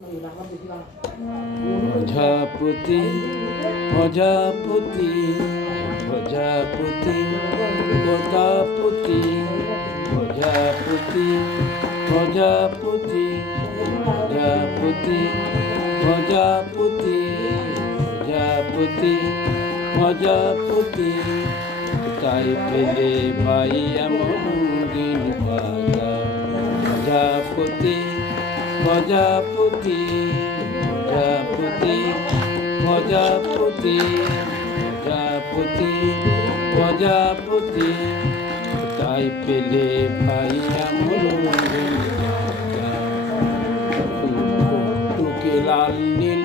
প্রজাপতি প্রজাপতি প্রজাপতি প্রজাপতি প্রজাপতি প্রজাপতি প্রজাপতি প্রজাপতি প্রজাপতি প্রজাপতি তাই পেলে ভাই এমন রঙিন পাতা প্রজাপতি প্রজাপতি প্রজাপতি প্রজাপতি প্রজাপতি প্রজাপতি তাই পেলে ভাই এমন রঙিন পাতা টুকে লাল নীল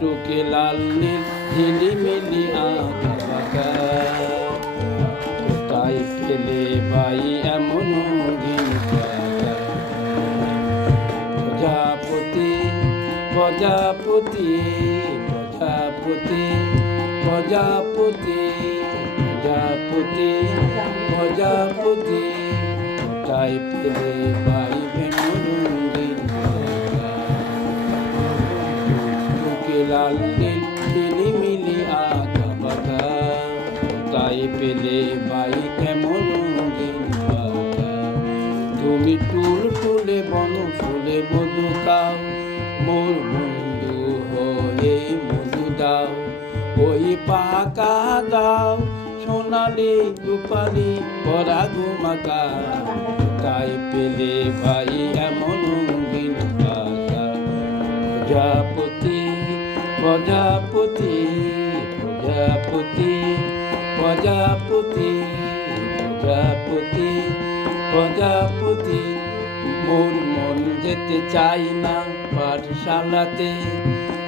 টুকে লাল নীল ঝিলিমিলি আঁকা তাই পেলে ভাই এমন রঙিন পাতা প্রজাপতি প্রজাপতি প্রজাপতি প্রজাপতি প্রজাপতি প্রজাপতি তাই পেলে ভাই এমন রঙিন পাতা টুকে লাল নীল ঝিলিমিলি আঁকা বাঁকা তাই পেলে ভাই এমন রঙিন পাতা তুমি টুল টুলে বন ফুলে মধু দাও মোর বন্ধু হয়ে মধু দাও ওই পাকা দাও সোনালি রূপালি পরাগু মাকা তাই পেলে ভাই এমন রঙিন পাতা প্রজাপতি প্রজাপতি প্রজাপতি প্রজাপতি প্রজাপতি প্রজাপতি মোর মন যেতে চাই না পাঠশালাতে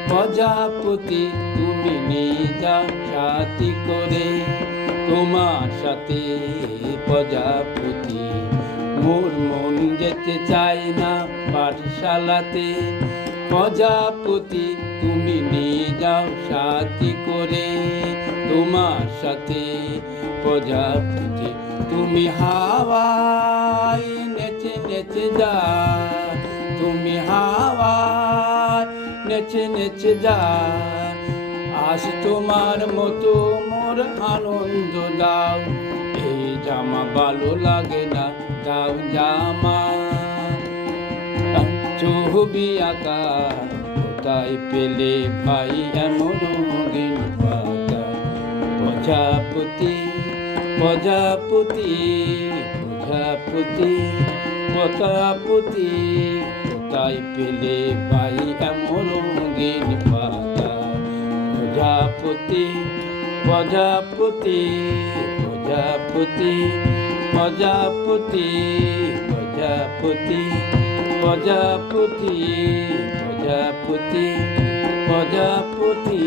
প্রজাপতি তুমি নিয়ে যাও সাথী করে তোমার সাথে প্রজাপতি মোর মন যেতে চাই না পাঠশালাতে প্রজাপতি তুমি নিয়ে যাও সাথী করে তোমার সাথে প্রজাপতি তুমি হাওয়ায় নেচে নেচে যা তুমি হাওয়ায় নেচে নেচে যা আজ তোমার মতো মোর আনন্দ দাও এই জামা ভালো লাগে না দাও জামা ছবি আঁকা তাই পেলে ভাই এমন রঙিন পাতা প্রজাপতি প্রজাপতি প্রজাপতি প্রজাপতি তাই পেলে ভাই এমন রঙিন পাতা প্রজাপতি প্রজাপতি প্রজাপতি প্রজাপতি প্রজাপতি প্রজাপতি প্রজাপতি প্রজাপতি